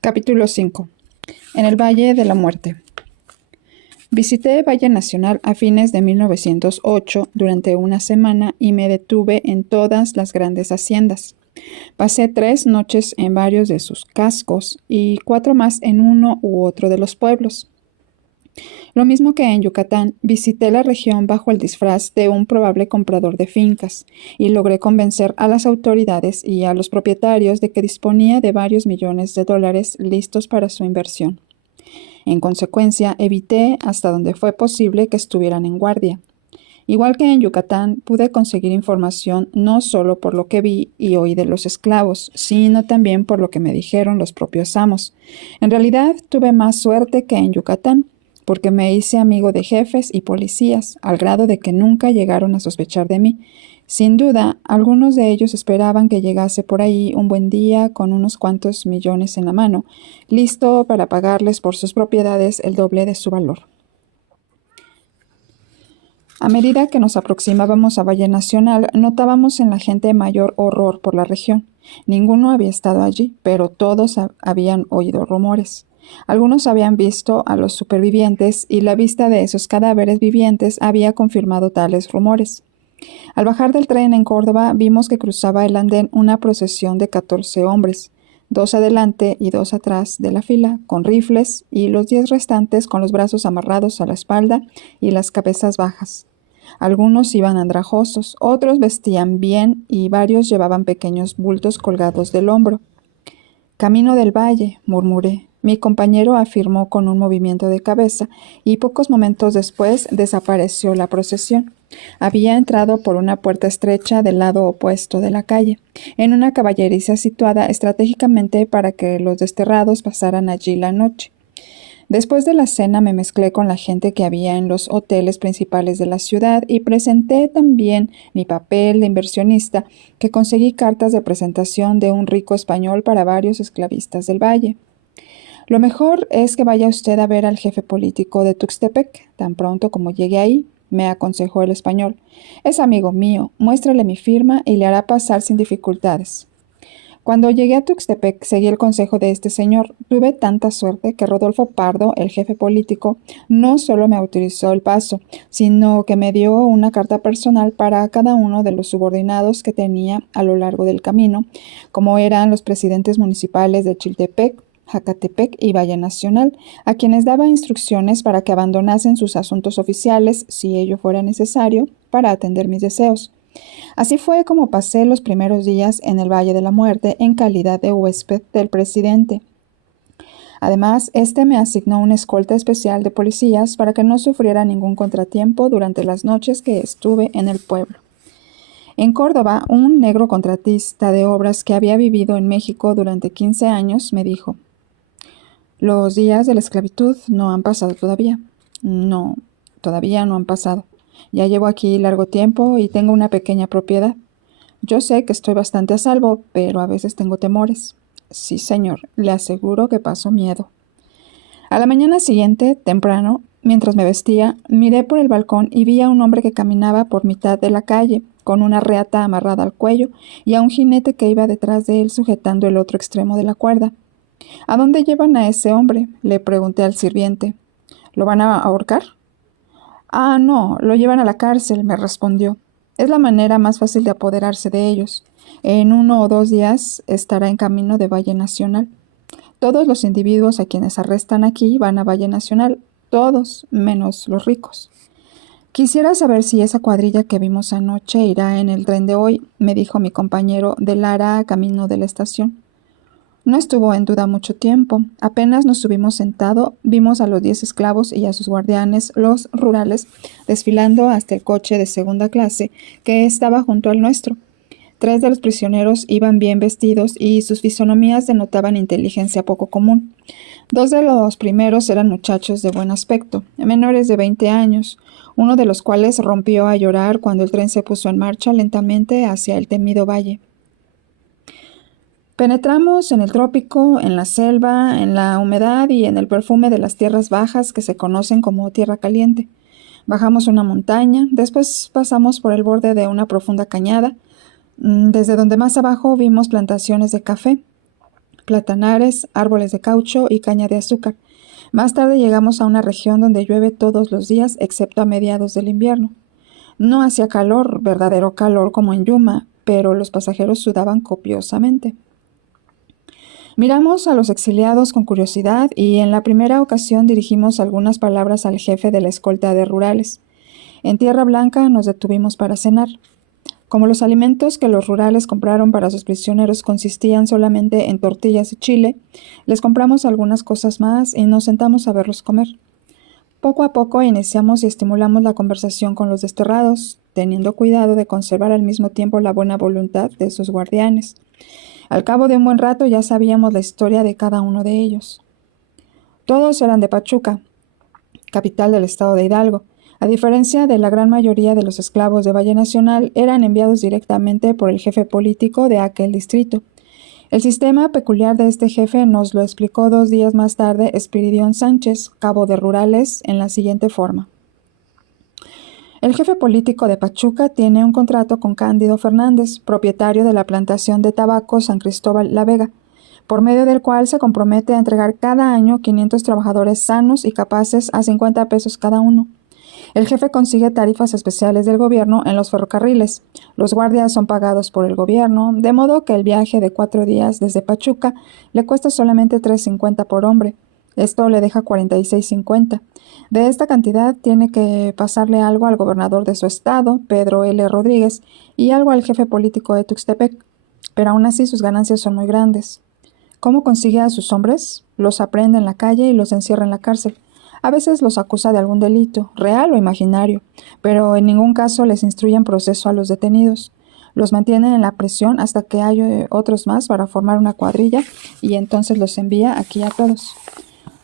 Capítulo 5. En el Valle de la Muerte. Visité Valle Nacional a fines de 1908 durante una semana y me detuve en todas las grandes haciendas. Pasé 3 noches en varios de sus cascos y 4 más en uno u otro de los pueblos. Lo mismo que en Yucatán, visité la región bajo el disfraz de un probable comprador de fincas y logré convencer a las autoridades y a los propietarios de que disponía de varios millones de dólares listos para su inversión. En consecuencia, evité hasta donde fue posible que estuvieran en guardia. Igual que en Yucatán, pude conseguir información no solo por lo que vi y oí de los esclavos, sino también por lo que me dijeron los propios amos. En realidad, tuve más suerte que en Yucatán, porque me hice amigo de jefes y policías, al grado de que nunca llegaron a sospechar de mí. Sin duda, algunos de ellos esperaban que llegase por ahí un buen día con unos cuantos millones en la mano, listo para pagarles por sus propiedades el doble de su valor. A medida que nos aproximábamos a Valle Nacional, notábamos en la gente mayor horror por la región. Ninguno había estado allí, pero todos habían oído rumores. Algunos habían visto a los supervivientes y la vista de esos cadáveres vivientes había confirmado tales rumores. Al bajar del tren en Córdoba, vimos que cruzaba el andén una procesión de 14 hombres, 2 adelante y 2 atrás de la fila, con rifles, y los 10 restantes con los brazos amarrados a la espalda y las cabezas bajas. Algunos iban andrajosos, otros vestían bien y varios llevaban pequeños bultos colgados del hombro. «Camino del valle», murmuré. Mi compañero afirmó con un movimiento de cabeza y pocos momentos después desapareció la procesión. Había entrado por una puerta estrecha del lado opuesto de la calle, en una caballeriza situada estratégicamente para que los desterrados pasaran allí la noche. Después de la cena me mezclé con la gente que había en los hoteles principales de la ciudad y presenté también mi papel de inversionista, que conseguí cartas de presentación de un rico español para varios esclavistas del valle. «Lo mejor es que vaya usted a ver al jefe político de Tuxtepec, tan pronto como llegue ahí», me aconsejó el español. «Es amigo mío, muéstrale mi firma y le hará pasar sin dificultades». Cuando llegué a Tuxtepec, seguí el consejo de este señor. Tuve tanta suerte que Rodolfo Pardo, el jefe político, no solo me autorizó el paso, sino que me dio una carta personal para cada uno de los subordinados que tenía a lo largo del camino, como eran los presidentes municipales de Chiltepec, Jacatepec y Valle Nacional, a quienes daba instrucciones para que abandonasen sus asuntos oficiales, si ello fuera necesario, para atender mis deseos. Así fue como pasé los primeros días en el Valle de la Muerte en calidad de huésped del presidente. Además, me asignó una escolta especial de policías para que no sufriera ningún contratiempo durante las noches que estuve en el pueblo. En Córdoba, un negro contratista de obras que había vivido en México durante 15 años me dijo: «Los días de la esclavitud no han pasado todavía». «No, todavía no han pasado. Ya llevo aquí largo tiempo y tengo una pequeña propiedad. Yo sé que estoy bastante a salvo, pero a veces tengo temores». «Sí, señor, le aseguro que paso miedo». A la mañana siguiente, temprano, mientras me vestía, miré por el balcón y vi a un hombre que caminaba por mitad de la calle, con una reata amarrada al cuello, y a un jinete que iba detrás de él sujetando el otro extremo de la cuerda. «¿A dónde llevan a ese hombre?», le pregunté al sirviente. «¿Lo van a ahorcar?». «Ah, no, lo llevan a la cárcel», me respondió. «Es la manera más fácil de apoderarse de ellos. En 1 o 2 días estará en camino de Valle Nacional. Todos los individuos a quienes arrestan aquí van a Valle Nacional, todos, menos los ricos». «Quisiera saber si esa cuadrilla que vimos anoche irá en el tren de hoy», me dijo mi compañero de Lara a camino de la estación. No estuvo en duda mucho tiempo. Apenas nos subimos sentado, vimos a los 10 esclavos y a sus guardianes, los rurales, desfilando hasta el coche de segunda clase que estaba junto al nuestro. 3 de los prisioneros iban bien vestidos y sus fisonomías denotaban inteligencia poco común. 2 de los primeros eran muchachos de buen aspecto, menores de 20 años, uno de los cuales rompió a llorar cuando el tren se puso en marcha lentamente hacia el temido valle. Penetramos en el trópico, en la selva, en la humedad y en el perfume de las tierras bajas que se conocen como tierra caliente. Bajamos una montaña, después pasamos por el borde de una profunda cañada. Desde donde más abajo vimos plantaciones de café, platanares, árboles de caucho y caña de azúcar. Más tarde llegamos a una región donde llueve todos los días excepto a mediados del invierno. No hacía calor, verdadero calor como en Yuma, pero los pasajeros sudaban copiosamente. Miramos a los exiliados con curiosidad y en la primera ocasión dirigimos algunas palabras al jefe de la escolta de rurales. En Tierra Blanca nos detuvimos para cenar. Como los alimentos que los rurales compraron para sus prisioneros consistían solamente en tortillas y chile, les compramos algunas cosas más y nos sentamos a verlos comer. Poco a poco iniciamos y estimulamos la conversación con los desterrados, teniendo cuidado de conservar al mismo tiempo la buena voluntad de sus guardianes. Al cabo de un buen rato ya sabíamos la historia de cada uno de ellos. Todos eran de Pachuca, capital del estado de Hidalgo. A diferencia de la gran mayoría de los esclavos de Valle Nacional, eran enviados directamente por el jefe político de aquel distrito. El sistema peculiar de este jefe nos lo explicó 2 días más tarde Espiridión Sánchez, cabo de rurales, en la siguiente forma. El jefe político de Pachuca tiene un contrato con Cándido Fernández, propietario de la plantación de tabaco San Cristóbal La Vega, por medio del cual se compromete a entregar cada año 500 trabajadores sanos y capaces a 50 pesos cada uno. El jefe consigue tarifas especiales del gobierno en los ferrocarriles. Los guardias son pagados por el gobierno, de modo que el viaje de 4 días desde Pachuca le cuesta solamente $3.50 por hombre. Esto le deja $46.50. De esta cantidad tiene que pasarle algo al gobernador de su estado, Pedro L. Rodríguez, y algo al jefe político de Tuxtepec. Pero aún así sus ganancias son muy grandes. ¿Cómo consigue a sus hombres? Los aprende en la calle y los encierra en la cárcel. A veces los acusa de algún delito, real o imaginario, pero en ningún caso les instruye en proceso a los detenidos. Los mantienen en la prisión hasta que hay otros más para formar una cuadrilla y entonces los envía aquí a todos.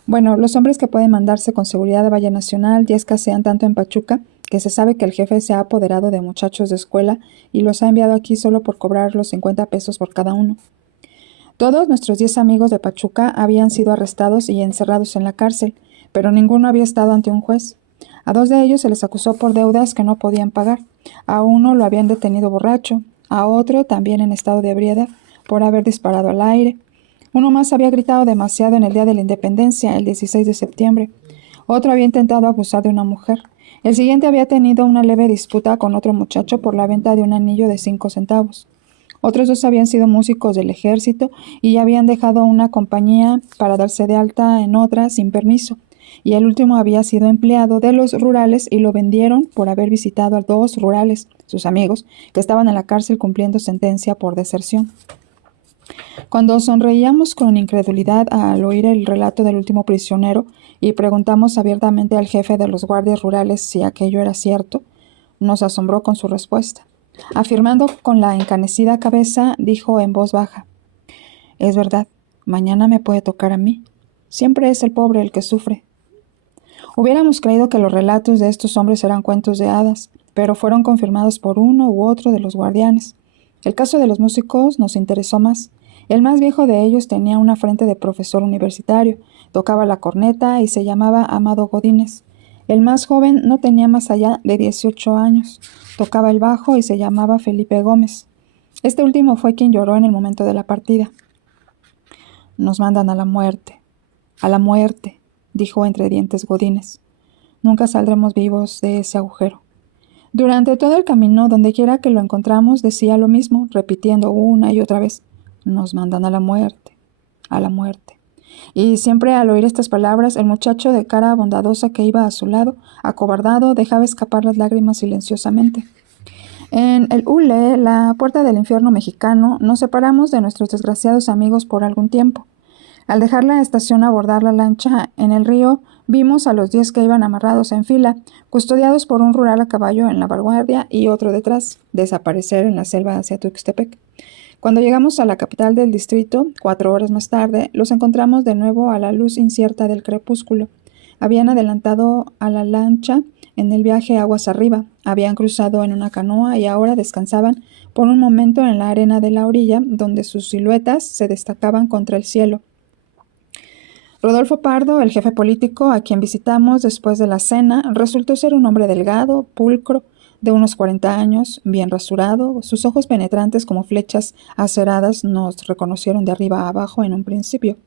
Bueno, los hombres que pueden mandarse con seguridad a Valle Nacional ya escasean tanto en Pachuca que se sabe que el jefe se ha apoderado de muchachos de escuela y los ha enviado aquí solo por cobrar los 50 pesos por cada uno. Todos nuestros 10 amigos de Pachuca habían sido arrestados y encerrados en la cárcel, pero ninguno había estado ante un juez. A 2 de ellos se les acusó por deudas que no podían pagar. A uno lo habían detenido borracho, a otro también en estado de ebriedad, por haber disparado al aire. Uno más había gritado demasiado en el Día de la Independencia, el 16 de septiembre. Otro había intentado abusar de una mujer. El siguiente había tenido una leve disputa con otro muchacho por la venta de un anillo de 5 centavos. Otros 2 habían sido músicos del ejército y habían dejado una compañía para darse de alta en otra sin permiso. Y el último había sido empleado de los rurales y lo vendieron por haber visitado a 2 rurales, sus amigos, que estaban en la cárcel cumpliendo sentencia por deserción. Cuando sonreíamos con incredulidad al oír el relato del último prisionero y preguntamos abiertamente al jefe de los guardias rurales si aquello era cierto, nos asombró con su respuesta. Afirmando con la encanecida cabeza, dijo en voz baja: «Es verdad, mañana me puede tocar a mí. Siempre es el pobre el que sufre». Hubiéramos creído que los relatos de estos hombres eran cuentos de hadas, pero fueron confirmados por uno u otro de los guardianes. El caso de los músicos nos interesó más. El más viejo de ellos tenía una frente de profesor universitario, tocaba la corneta y se llamaba Amado Godínez. El más joven no tenía más allá de 18 años, tocaba el bajo y se llamaba Felipe Gómez. Este último fue quien lloró en el momento de la partida. «Nos mandan a la muerte, dijo entre dientes Godínez. «Nunca saldremos vivos de ese agujero». Durante todo el camino, donde quiera que lo encontramos, decía lo mismo, repitiendo una y otra vez: «Nos mandan a la muerte, a la muerte». Y siempre al oír estas palabras, el muchacho de cara bondadosa que iba a su lado, acobardado, dejaba escapar las lágrimas silenciosamente. En el Hule, la puerta del infierno mexicano, nos separamos de nuestros desgraciados amigos por algún tiempo. Al dejar la estación a abordar la lancha en el río, vimos a los 10 que iban amarrados en fila, custodiados por un rural a caballo en la vanguardia y otro detrás, desaparecer en la selva hacia Tuxtepec. Cuando llegamos a la capital del distrito, 4 horas más tarde, los encontramos de nuevo a la luz incierta del crepúsculo. Habían adelantado a la lancha en el viaje aguas arriba, habían cruzado en una canoa y ahora descansaban por un momento en la arena de la orilla, donde sus siluetas se destacaban contra el cielo. Rodolfo Pardo, el jefe político a quien visitamos después de la cena, resultó ser un hombre delgado, pulcro, de unos 40 años, bien rasurado. Sus ojos penetrantes como flechas aceradas nos reconocieron de arriba a abajo en un principio.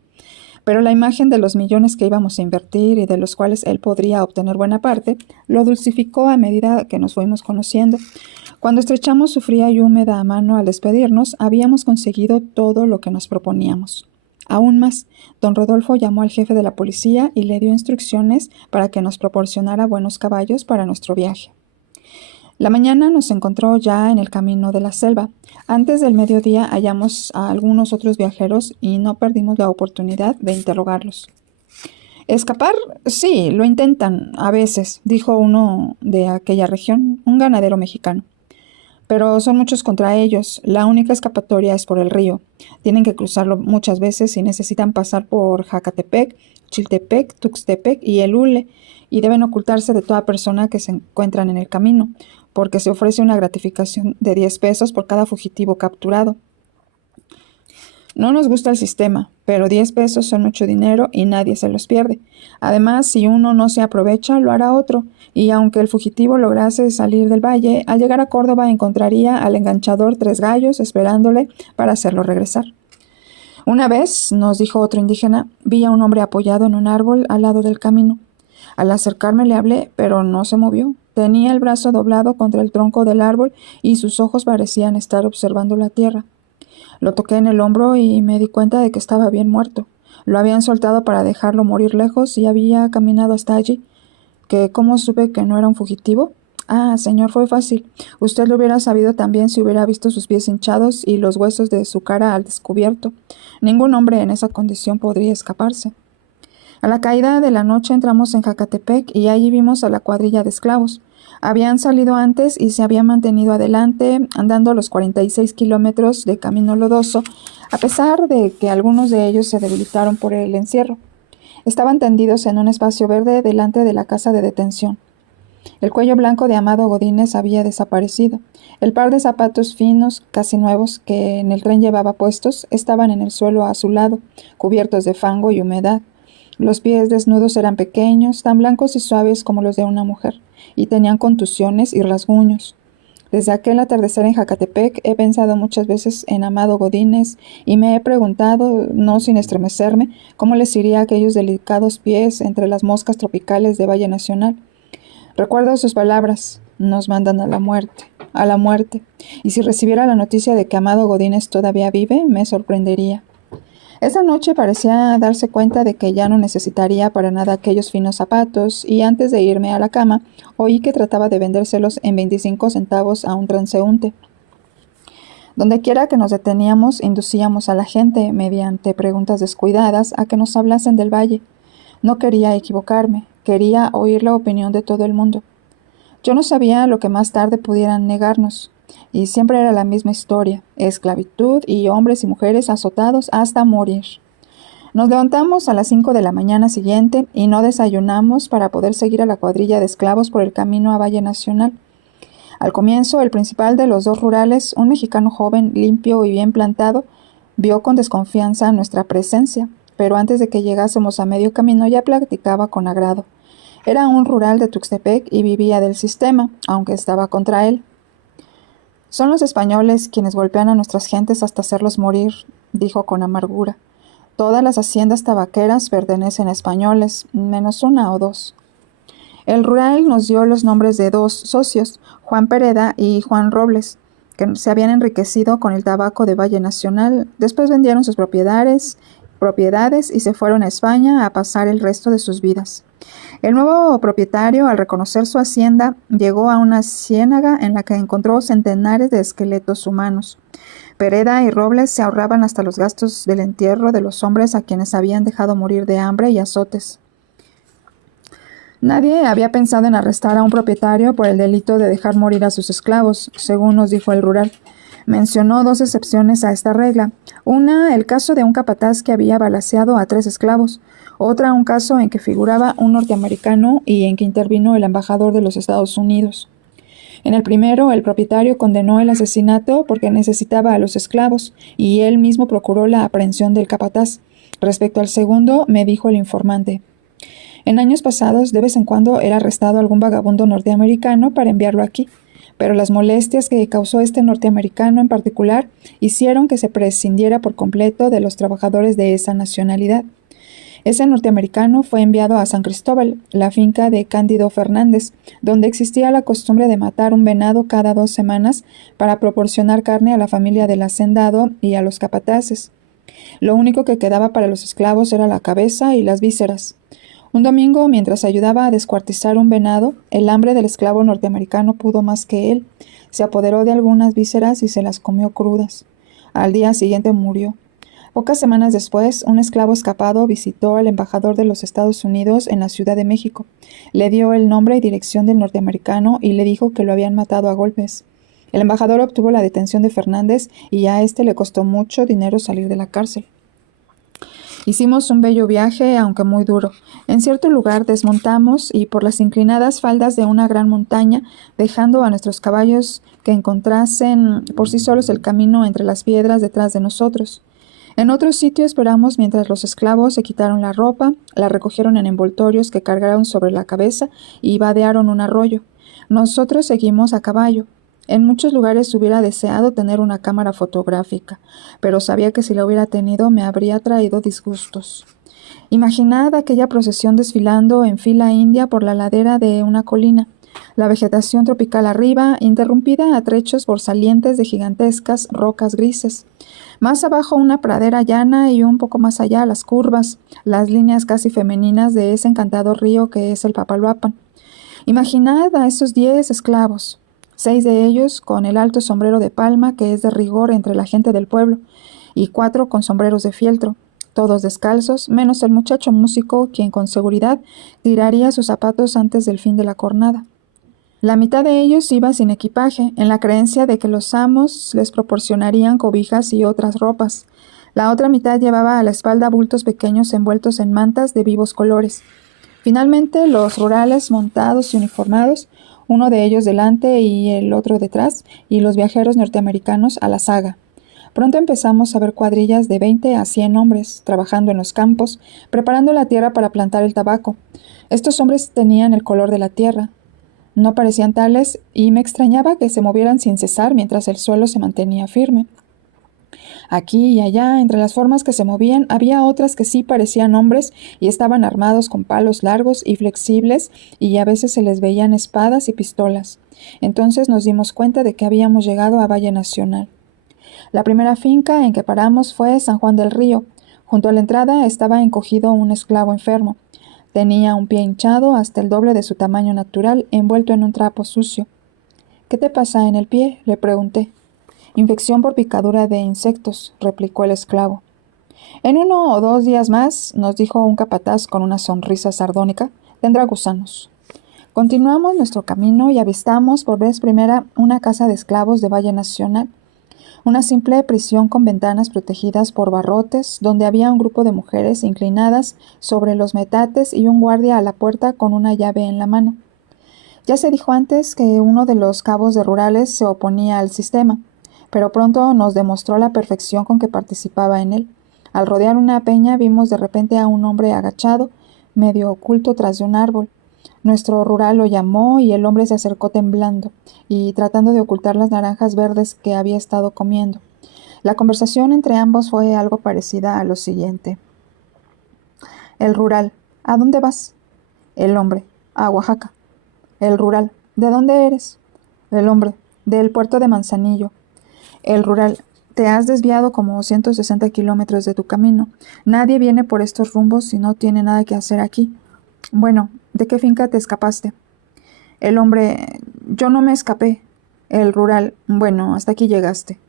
Pero la imagen de los millones que íbamos a invertir y de los cuales él podría obtener buena parte, lo dulcificó a medida que nos fuimos conociendo. Cuando estrechamos su fría y húmeda mano al despedirnos, habíamos conseguido todo lo que nos proponíamos. Aún más, don Rodolfo llamó al jefe de la policía y le dio instrucciones para que nos proporcionara buenos caballos para nuestro viaje. La mañana nos encontró ya en el camino de la selva. Antes del mediodía hallamos a algunos otros viajeros y no perdimos la oportunidad de interrogarlos. «¿Escapar? Sí, lo intentan, a veces», dijo uno de aquella región, un ganadero mexicano. «Pero son muchos contra ellos. La única escapatoria es por el río. Tienen que cruzarlo muchas veces y necesitan pasar por Jacatepec, Chiltepec, Tuxtepec y el Ule, y deben ocultarse de toda persona que se encuentran en el camino, porque se ofrece una gratificación de 10 pesos por cada fugitivo capturado. No nos gusta el sistema, pero 10 pesos son mucho dinero y nadie se los pierde. Además, si uno no se aprovecha, lo hará otro, y aunque el fugitivo lograse salir del valle, al llegar a Córdoba encontraría al enganchador 3 gallos esperándole para hacerlo regresar. Una vez, nos dijo otro indígena, vi a un hombre apoyado en un árbol al lado del camino. Al acercarme le hablé, pero no se movió. Tenía el brazo doblado contra el tronco del árbol y sus ojos parecían estar observando la tierra. Lo toqué en el hombro y me di cuenta de que estaba bien muerto. Lo habían soltado para dejarlo morir lejos y había caminado hasta allí. ¿Cómo supe que no era un fugitivo? Ah, señor, fue fácil. Usted lo hubiera sabido también si hubiera visto sus pies hinchados y los huesos de su cara al descubierto. Ningún hombre en esa condición podría escaparse. A la caída de la noche entramos en Jacatepec y allí vimos a la cuadrilla de esclavos. Habían salido antes y se habían mantenido adelante, andando los 46 kilómetros de camino lodoso, a pesar de que algunos de ellos se debilitaron por el encierro. Estaban tendidos en un espacio verde delante de la casa de detención. El cuello blanco de Amado Godínez había desaparecido. El par de zapatos finos, casi nuevos, que en el tren llevaba puestos, estaban en el suelo a su lado, cubiertos de fango y humedad. Los pies desnudos eran pequeños, tan blancos y suaves como los de una mujer, y tenían contusiones y rasguños. Desde aquel atardecer en Jacatepec he pensado muchas veces en Amado Godínez y me he preguntado, no sin estremecerme, cómo les iría a aquellos delicados pies entre las moscas tropicales de Valle Nacional. Recuerdo sus palabras: nos mandan a la muerte, y si recibiera la noticia de que Amado Godínez todavía vive, me sorprendería. Esa noche parecía darse cuenta de que ya no necesitaría para nada aquellos finos zapatos, y antes de irme a la cama, oí que trataba de vendérselos en 25 centavos a un transeúnte. Dondequiera que nos deteníamos, inducíamos a la gente, mediante preguntas descuidadas, a que nos hablasen del valle. No quería equivocarme, quería oír la opinión de todo el mundo. Yo no sabía lo que más tarde pudieran negarnos. Y siempre era la misma historia: esclavitud y hombres y mujeres azotados hasta morir. Nos levantamos a las 5 de la mañana siguiente y no desayunamos para poder seguir a la cuadrilla de esclavos por el camino a Valle Nacional. Al comienzo, el principal de los dos rurales, un mexicano joven, limpio y bien plantado, vio con desconfianza nuestra presencia, pero antes de que llegásemos a medio camino ya platicaba con agrado. Era un rural de Tuxtepec y vivía del sistema, aunque estaba contra él. «Son los españoles quienes golpean a nuestras gentes hasta hacerlos morir», dijo con amargura. «Todas las haciendas tabaqueras pertenecen a españoles, menos 1 o 2». El rural nos dio los nombres de 2 socios, Juan Pereda y Juan Robles, que se habían enriquecido con el tabaco de Valle Nacional. Después vendieron sus propiedades y se fueron a España a pasar el resto de sus vidas. El nuevo propietario, al reconocer su hacienda, llegó a una ciénaga en la que encontró centenares de esqueletos humanos. Pereda y Robles se ahorraban hasta los gastos del entierro de los hombres a quienes habían dejado morir de hambre y azotes. Nadie había pensado en arrestar a un propietario por el delito de dejar morir a sus esclavos, según nos dijo el rural. Mencionó 2 excepciones a esta regla. Una, el caso de un capataz que había balaceado a 3 esclavos. Otra, un caso en que figuraba un norteamericano y en que intervino el embajador de los Estados Unidos. En el primero, el propietario condenó el asesinato porque necesitaba a los esclavos, y él mismo procuró la aprehensión del capataz. Respecto al segundo, me dijo el informante: en años pasados, de vez en cuando era arrestado algún vagabundo norteamericano para enviarlo aquí, pero las molestias que causó este norteamericano en particular hicieron que se prescindiera por completo de los trabajadores de esa nacionalidad. Ese norteamericano fue enviado a San Cristóbal, la finca de Cándido Fernández, donde existía la costumbre de matar un venado cada 2 semanas para proporcionar carne a la familia del hacendado y a los capataces. Lo único que quedaba para los esclavos era la cabeza y las vísceras. Un domingo, mientras ayudaba a descuartizar un venado, el hambre del esclavo norteamericano pudo más que él. Se apoderó de algunas vísceras y se las comió crudas. Al día siguiente murió. Pocas semanas después, un esclavo escapado visitó al embajador de los Estados Unidos en la Ciudad de México. Le dio el nombre y dirección del norteamericano y le dijo que lo habían matado a golpes. El embajador obtuvo la detención de Fernández y a este le costó mucho dinero salir de la cárcel. Hicimos un bello viaje, aunque muy duro. En cierto lugar desmontamos y por las inclinadas faldas de una gran montaña, dejando a nuestros caballos que encontrasen por sí solos el camino entre las piedras detrás de nosotros. En otro sitio esperamos mientras los esclavos se quitaron la ropa, la recogieron en envoltorios que cargaron sobre la cabeza y vadearon un arroyo. Nosotros seguimos a caballo. En muchos lugares hubiera deseado tener una cámara fotográfica, pero sabía que si la hubiera tenido me habría traído disgustos. Imaginad aquella procesión desfilando en fila india por la ladera de una colina. La vegetación tropical arriba, interrumpida a trechos por salientes de gigantescas rocas grises. Más abajo una pradera llana y un poco más allá las curvas, las líneas casi femeninas de ese encantado río que es el Papaloapan. Imaginad a esos 10 esclavos, 6 de ellos con el alto sombrero de palma que es de rigor entre la gente del pueblo, y 4 con sombreros de fieltro, todos descalzos, menos el muchacho músico quien con seguridad tiraría sus zapatos antes del fin de la jornada. La mitad de ellos iba sin equipaje, en la creencia de que los amos les proporcionarían cobijas y otras ropas. La otra mitad llevaba a la espalda bultos pequeños envueltos en mantas de vivos colores. Finalmente, los rurales montados y uniformados, uno de ellos delante y el otro detrás, y los viajeros norteamericanos a la zaga. Pronto empezamos a ver cuadrillas de 20 a 100 hombres, trabajando en los campos, preparando la tierra para plantar el tabaco. Estos hombres tenían el color de la tierra. No parecían tales y me extrañaba que se movieran sin cesar mientras el suelo se mantenía firme. Aquí y allá, entre las formas que se movían, había otras que sí parecían hombres y estaban armados con palos largos y flexibles y a veces se les veían espadas y pistolas. Entonces nos dimos cuenta de que habíamos llegado a Valle Nacional. La primera finca en que paramos fue San Juan del Río. Junto a la entrada estaba encogido un esclavo enfermo. Tenía un pie hinchado hasta el doble de su tamaño natural, envuelto en un trapo sucio. «¿Qué te pasa en el pie?», le pregunté. «Infección por picadura de insectos», replicó el esclavo. «En 1 o 2 días más», nos dijo un capataz con una sonrisa sardónica, «tendrá gusanos». Continuamos nuestro camino y avistamos por vez primera una casa de esclavos de Valle Nacional. Una simple prisión con ventanas protegidas por barrotes, donde había un grupo de mujeres inclinadas sobre los metates y un guardia a la puerta con una llave en la mano. Ya se dijo antes que uno de los cabos de rurales se oponía al sistema, pero pronto nos demostró la perfección con que participaba en él. Al rodear una peña vimos de repente a un hombre agachado, medio oculto tras de un árbol. Nuestro rural lo llamó y el hombre se acercó temblando y tratando de ocultar las naranjas verdes que había estado comiendo. La conversación entre ambos fue algo parecida a lo siguiente. El rural: «¿A dónde vas?». El hombre: «A Oaxaca». El rural: «¿De dónde eres?». El hombre: «Del puerto de Manzanillo». El rural: «Te has desviado como 160 kilómetros de tu camino. Nadie viene por estos rumbos y no tiene nada que hacer aquí». «Bueno, ¿de qué finca te escapaste?». El hombre: «Yo no me escapé». El rural: «Bueno, hasta aquí llegaste».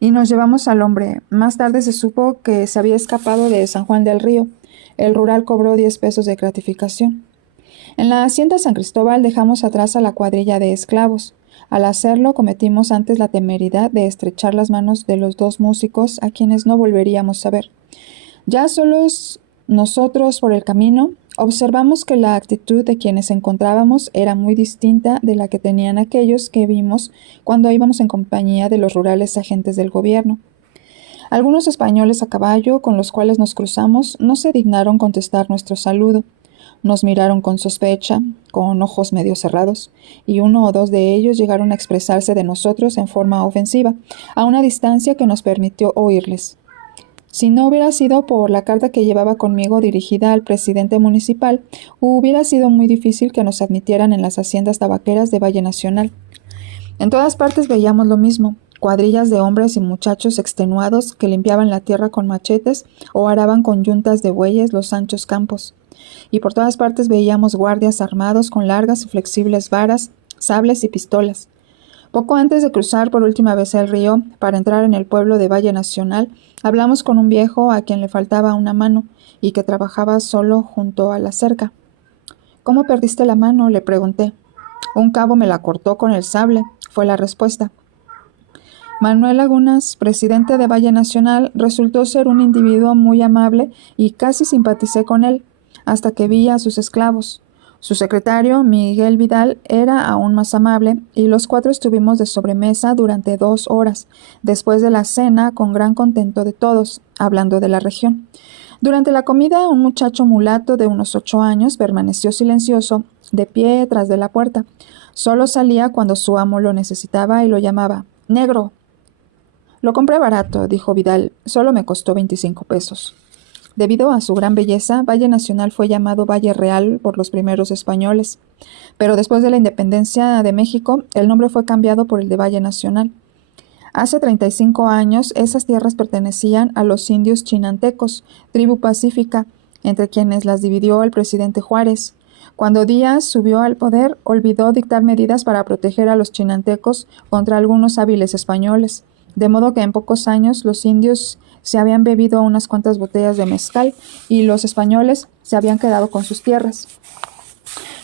Y nos llevamos al hombre. Más tarde se supo que se había escapado de San Juan del Río. El rural cobró 10 pesos de gratificación. En la hacienda San Cristóbal dejamos atrás a la cuadrilla de esclavos. Al hacerlo cometimos antes la temeridad de estrechar las manos de los 2 músicos a quienes no volveríamos a ver. Ya solos nosotros por el camino, observamos que la actitud de quienes encontrábamos era muy distinta de la que tenían aquellos que vimos cuando íbamos en compañía de los rurales agentes del gobierno. Algunos españoles a caballo con los cuales nos cruzamos no se dignaron contestar nuestro saludo. Nos miraron con sospecha, con ojos medio cerrados, y uno o dos de ellos llegaron a expresarse de nosotros en forma ofensiva, a una distancia que nos permitió oírles. Si no hubiera sido por la carta que llevaba conmigo dirigida al presidente municipal, hubiera sido muy difícil que nos admitieran en las haciendas tabaqueras de Valle Nacional. En todas partes veíamos lo mismo, cuadrillas de hombres y muchachos extenuados que limpiaban la tierra con machetes o araban con yuntas de bueyes los anchos campos. Y por todas partes veíamos guardias armados con largas y flexibles varas, sables y pistolas. Poco antes de cruzar por última vez el río para entrar en el pueblo de Valle Nacional, hablamos con un viejo a quien le faltaba una mano y que trabajaba solo junto a la cerca. «¿Cómo perdiste la mano?», le pregunté. «Un cabo me la cortó con el sable», fue la respuesta. Manuel Lagunas, presidente de Valle Nacional, resultó ser un individuo muy amable y casi simpaticé con él, hasta que vi a sus esclavos. Su secretario, Miguel Vidal, era aún más amable, y los 4 estuvimos de sobremesa durante 2 horas, después de la cena, con gran contento de todos, hablando de la región. Durante la comida, un muchacho mulato de unos 8 años permaneció silencioso, de pie tras de la puerta. Solo salía cuando su amo lo necesitaba y lo llamaba «negro». «Lo compré barato», dijo Vidal, «solo me costó 25 pesos». Debido a su gran belleza, Valle Nacional fue llamado Valle Real por los primeros españoles, pero después de la independencia de México, el nombre fue cambiado por el de Valle Nacional. Hace 35 años, esas tierras pertenecían a los indios chinantecos, tribu pacífica, entre quienes las dividió el presidente Juárez. Cuando Díaz subió al poder, olvidó dictar medidas para proteger a los chinantecos contra algunos hábiles españoles, de modo que en pocos años los indios se habían bebido unas cuantas botellas de mezcal y los españoles se habían quedado con sus tierras.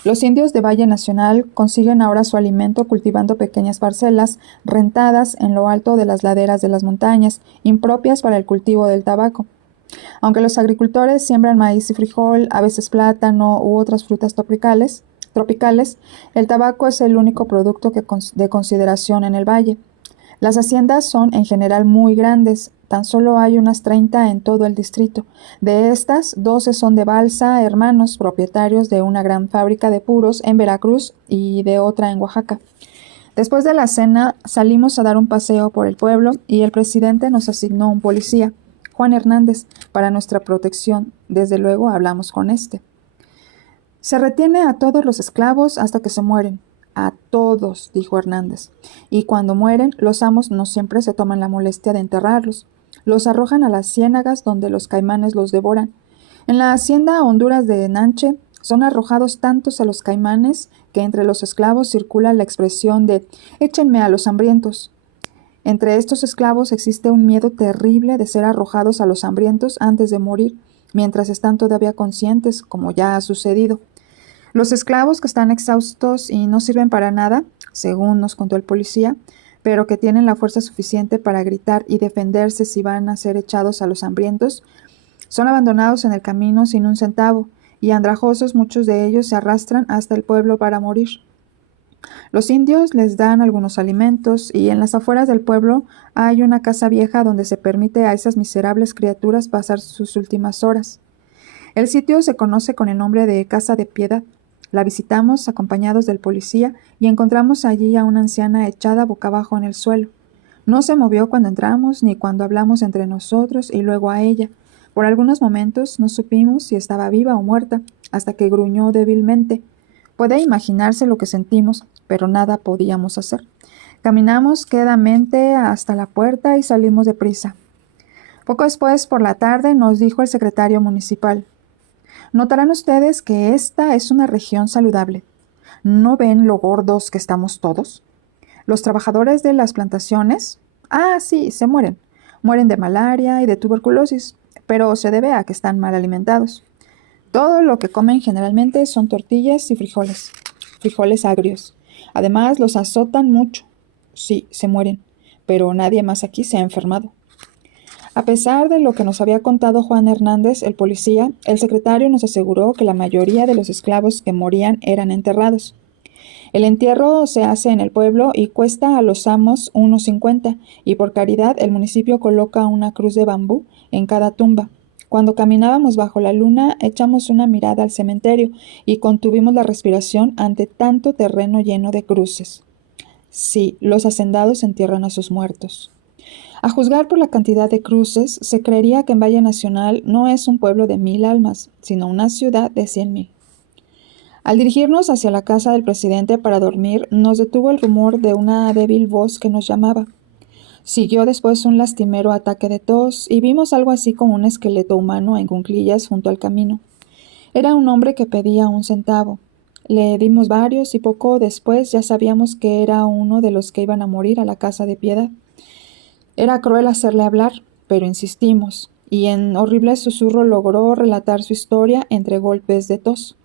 Los indios de Valle Nacional consiguen ahora su alimento cultivando pequeñas parcelas rentadas en lo alto de las laderas de las montañas, impropias para el cultivo del tabaco. Aunque los agricultores siembran maíz y frijol, a veces plátano u otras frutas tropicales, el tabaco es el único producto de consideración en el valle. Las haciendas son en general muy grandes, tan solo hay unas 30 en todo el distrito. De estas, 12 son de Balsa, hermanos, propietarios de una gran fábrica de puros en Veracruz y de otra en Oaxaca. Después de la cena, salimos a dar un paseo por el pueblo y el presidente nos asignó un policía, Juan Hernández, para nuestra protección. Desde luego hablamos con este. «Se retiene a todos los esclavos hasta que se mueren». «A todos», dijo Hernández, «y cuando mueren, los amos no siempre se toman la molestia de enterrarlos. Los arrojan a las ciénagas donde los caimanes los devoran. En la hacienda Honduras de Nanche son arrojados tantos a los caimanes que entre los esclavos circula la expresión de «échenme a los hambrientos». Entre estos esclavos existe un miedo terrible de ser arrojados a los hambrientos antes de morir, mientras están todavía conscientes, como ya ha sucedido. Los esclavos que están exhaustos y no sirven para nada, según nos contó el policía, pero que tienen la fuerza suficiente para gritar y defenderse si van a ser echados a los hambrientos, son abandonados en el camino sin un centavo, y andrajosos muchos de ellos se arrastran hasta el pueblo para morir. Los indios les dan algunos alimentos, y en las afueras del pueblo hay una casa vieja donde se permite a esas miserables criaturas pasar sus últimas horas. El sitio se conoce con el nombre de Casa de Piedad. La visitamos acompañados del policía y encontramos allí a una anciana echada boca abajo en el suelo. No se movió cuando entramos ni cuando hablamos entre nosotros y luego a ella. Por algunos momentos no supimos si estaba viva o muerta, hasta que gruñó débilmente. Puede imaginarse lo que sentimos, pero nada podíamos hacer. Caminamos quedamente hasta la puerta y salimos deprisa. Poco después, por la tarde, nos dijo el secretario municipal: «Notarán ustedes que esta es una región saludable. ¿No ven lo gordos que estamos todos? Los trabajadores de las plantaciones, sí, se mueren. Mueren de malaria y de tuberculosis, pero se debe a que están mal alimentados. Todo lo que comen generalmente son tortillas y frijoles agrios. Además, los azotan mucho. Sí, se mueren, pero nadie más aquí se ha enfermado». A pesar de lo que nos había contado Juan Hernández, el policía, el secretario nos aseguró que la mayoría de los esclavos que morían eran enterrados. El entierro se hace en el pueblo y cuesta a los amos unos 50, y por caridad el municipio coloca una cruz de bambú en cada tumba. Cuando caminábamos bajo la luna, echamos una mirada al cementerio y contuvimos la respiración ante tanto terreno lleno de cruces. Sí, los hacendados entierran a sus muertos. A juzgar por la cantidad de cruces, se creería que en Valle Nacional no es un pueblo de 1000 almas, sino una ciudad de 100,000. Al dirigirnos hacia la casa del presidente para dormir, nos detuvo el rumor de una débil voz que nos llamaba. Siguió después un lastimero ataque de tos y vimos algo así como un esqueleto humano en cuclillas junto al camino. Era un hombre que pedía 1 centavo. Le dimos varios y poco después ya sabíamos que era uno de los que iban a morir a la casa de Piedad. Era cruel hacerle hablar, pero insistimos, y en horrible susurro logró relatar su historia entre golpes de tos.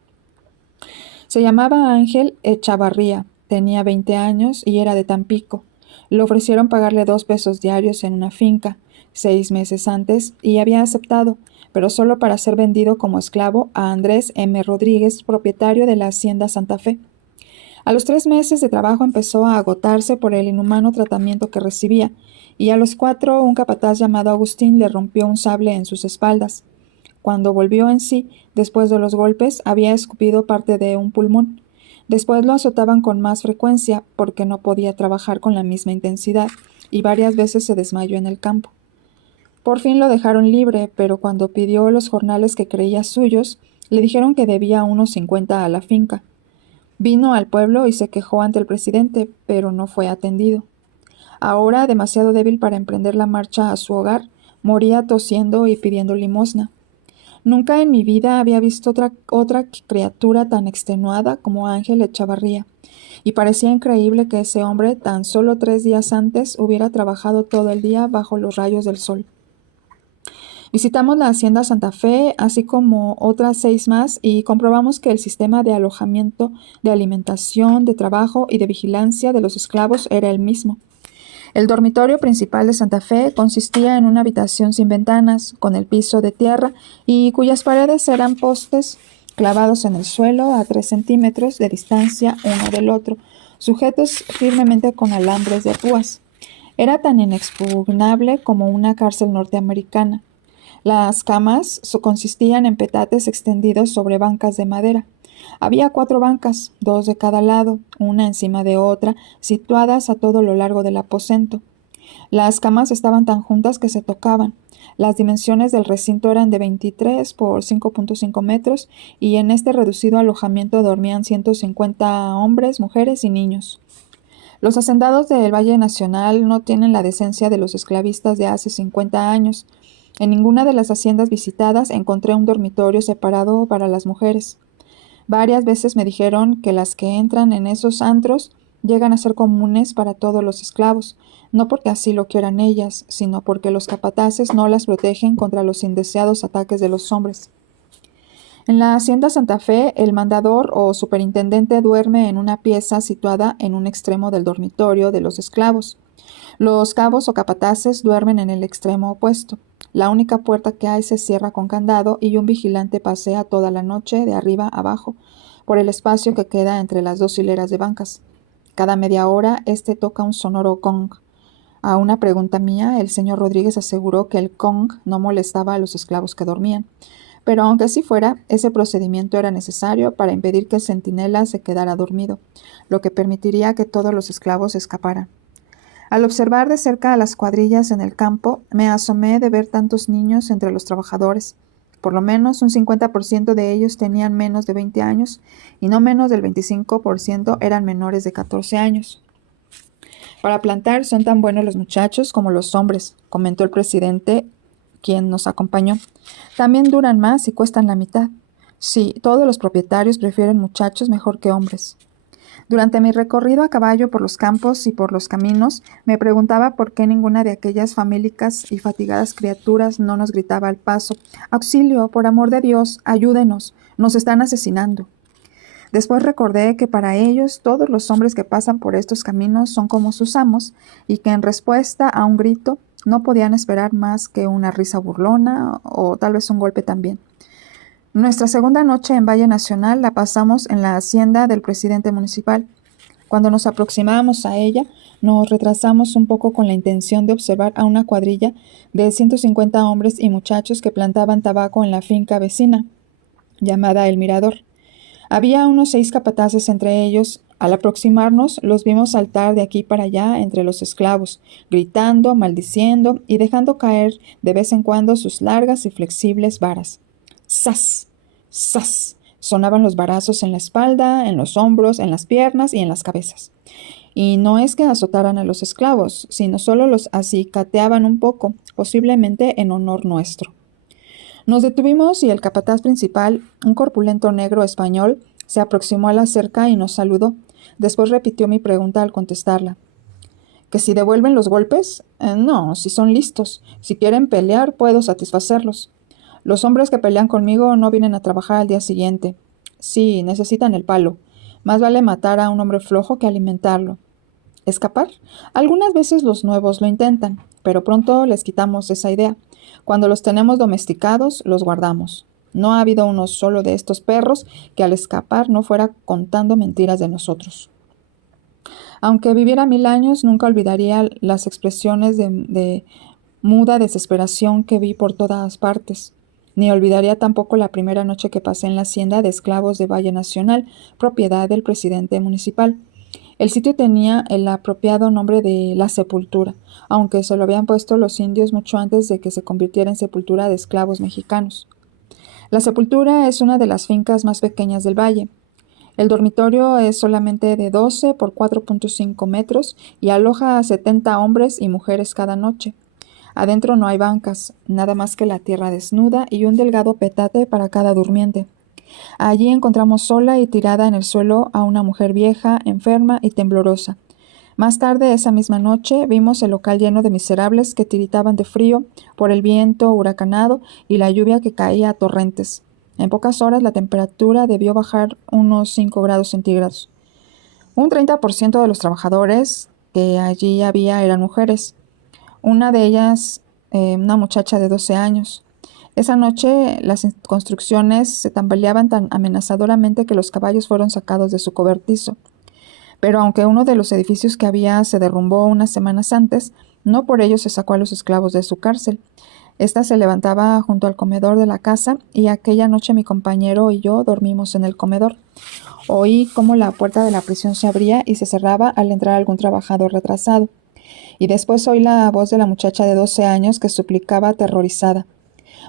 Se llamaba Ángel Echavarría, tenía 20 años y era de Tampico. Le ofrecieron pagarle 2 pesos diarios en una finca, 6 meses antes, y había aceptado, pero solo para ser vendido como esclavo a Andrés M. Rodríguez, propietario de la hacienda Santa Fe. A los 3 meses de trabajo empezó a agotarse por el inhumano tratamiento que recibía, y a los 4 un capataz llamado Agustín le rompió un sable en sus espaldas. Cuando volvió en sí, después de los golpes, había escupido parte de un pulmón. Después lo azotaban con más frecuencia porque no podía trabajar con la misma intensidad y varias veces se desmayó en el campo. Por fin lo dejaron libre, pero cuando pidió los jornales que creía suyos, le dijeron que debía unos 50 a la finca. Vino al pueblo y se quejó ante el presidente, pero no fue atendido. Ahora, demasiado débil para emprender la marcha a su hogar, moría tosiendo y pidiendo limosna. Nunca en mi vida había visto otra criatura tan extenuada como Ángel Echavarría, y parecía increíble que ese hombre, tan solo 3 días antes, hubiera trabajado todo el día bajo los rayos del sol. Visitamos la hacienda Santa Fe, así como otras 6 más, y comprobamos que el sistema de alojamiento, de alimentación, de trabajo y de vigilancia de los esclavos era el mismo. El dormitorio principal de Santa Fe consistía en una habitación sin ventanas, con el piso de tierra y cuyas paredes eran postes clavados en el suelo a 3 centímetros de distancia uno del otro, sujetos firmemente con alambres de púas. Era tan inexpugnable como una cárcel norteamericana. Las camas consistían en petates extendidos sobre bancas de madera. Había 4 bancas, 2 de cada lado, una encima de otra, situadas a todo lo largo del aposento. Las camas estaban tan juntas que se tocaban. Las dimensiones del recinto eran de 23 por 5.5 metros y en este reducido alojamiento dormían 150 hombres, mujeres y niños. Los hacendados del Valle Nacional no tienen la decencia de los esclavistas de hace 50 años. En ninguna de las haciendas visitadas encontré un dormitorio separado para las mujeres. Varias veces me dijeron que las que entran en esos antros llegan a ser comunes para todos los esclavos, no porque así lo quieran ellas, sino porque los capataces no las protegen contra los indeseados ataques de los hombres. En la hacienda Santa Fe, el mandador o superintendente duerme en una pieza situada en un extremo del dormitorio de los esclavos. Los cabos o capataces duermen en el extremo opuesto. La única puerta que hay se cierra con candado y un vigilante pasea toda la noche de arriba a abajo por el espacio que queda entre las 2 hileras de bancas. Cada media hora toca un sonoro gong. A una pregunta mía, el señor Rodríguez aseguró que el gong no molestaba a los esclavos que dormían. Pero aunque así fuera, ese procedimiento era necesario para impedir que el centinela se quedara dormido, lo que permitiría que todos los esclavos escaparan. Al observar de cerca a las cuadrillas en el campo, me asomé de ver tantos niños entre los trabajadores. Por lo menos un 50% de ellos tenían menos de 20 años y no menos del 25% eran menores de 14 años. Para plantar son tan buenos los muchachos como los hombres, comentó el presidente, quien nos acompañó. También duran más y cuestan la mitad. Sí, todos los propietarios prefieren muchachos mejor que hombres. Durante mi recorrido a caballo por los campos y por los caminos, me preguntaba por qué ninguna de aquellas famélicas y fatigadas criaturas no nos gritaba al paso: «¡Auxilio, por amor de Dios, ayúdenos! ¡Nos están asesinando!». Después recordé que para ellos todos los hombres que pasan por estos caminos son como sus amos y que en respuesta a un grito no podían esperar más que una risa burlona o tal vez un golpe también. Nuestra segunda noche en Valle Nacional la pasamos en la hacienda del presidente municipal. Cuando nos aproximábamos a ella, nos retrasamos un poco con la intención de observar a una cuadrilla de 150 hombres y muchachos que plantaban tabaco en la finca vecina, llamada El Mirador. Había unos 6 capataces entre ellos. Al aproximarnos, los vimos saltar de aquí para allá entre los esclavos, gritando, maldiciendo y dejando caer de vez en cuando sus largas y flexibles varas. ¡Sas! ¡Sas! Sonaban los varazos en la espalda, en los hombros, en las piernas y en las cabezas. Y no es que azotaran a los esclavos, sino solo los acicateaban un poco, posiblemente en honor nuestro. Nos detuvimos y el capataz principal, un corpulento negro español, se aproximó a la cerca y nos saludó. Después repitió mi pregunta al contestarla. ¿Que si devuelven los golpes? No, si son listos. Si quieren pelear, puedo satisfacerlos. Los hombres que pelean conmigo no vienen a trabajar al día siguiente. Sí, necesitan el palo. Más vale matar a un hombre flojo que alimentarlo. ¿Escapar? Algunas veces los nuevos lo intentan, pero pronto les quitamos esa idea. Cuando los tenemos domesticados, los guardamos. No ha habido uno solo de estos perros que al escapar no fuera contando mentiras de nosotros. Aunque viviera 1000 años, nunca olvidaría las expresiones de muda desesperación que vi por todas partes. Ni olvidaría tampoco la primera noche que pasé en la hacienda de esclavos de Valle Nacional, propiedad del presidente municipal. El sitio tenía el apropiado nombre de La Sepultura, aunque se lo habían puesto los indios mucho antes de que se convirtiera en sepultura de esclavos mexicanos. La Sepultura es una de las fincas más pequeñas del valle. El dormitorio es solamente de 12 por 4.5 metros y aloja a 70 hombres y mujeres cada noche. Adentro no hay bancas, nada más que la tierra desnuda y un delgado petate para cada durmiente. Allí encontramos sola y tirada en el suelo a una mujer vieja, enferma y temblorosa. Más tarde, esa misma noche, vimos el local lleno de miserables que tiritaban de frío por el viento huracanado y la lluvia que caía a torrentes. En pocas horas la temperatura debió bajar unos 5 grados centígrados. Un 30% de los trabajadores que allí había eran mujeres. Una de ellas, una muchacha de 12 años. Esa noche las construcciones se tambaleaban tan amenazadoramente que los caballos fueron sacados de su cobertizo. Pero aunque uno de los edificios que había se derrumbó unas semanas antes, no por ello se sacó a los esclavos de su cárcel. Esta se levantaba junto al comedor de la casa y aquella noche mi compañero y yo dormimos en el comedor. Oí cómo la puerta de la prisión se abría y se cerraba al entrar algún trabajador retrasado. Y después oí la voz de la muchacha de 12 años que suplicaba aterrorizada.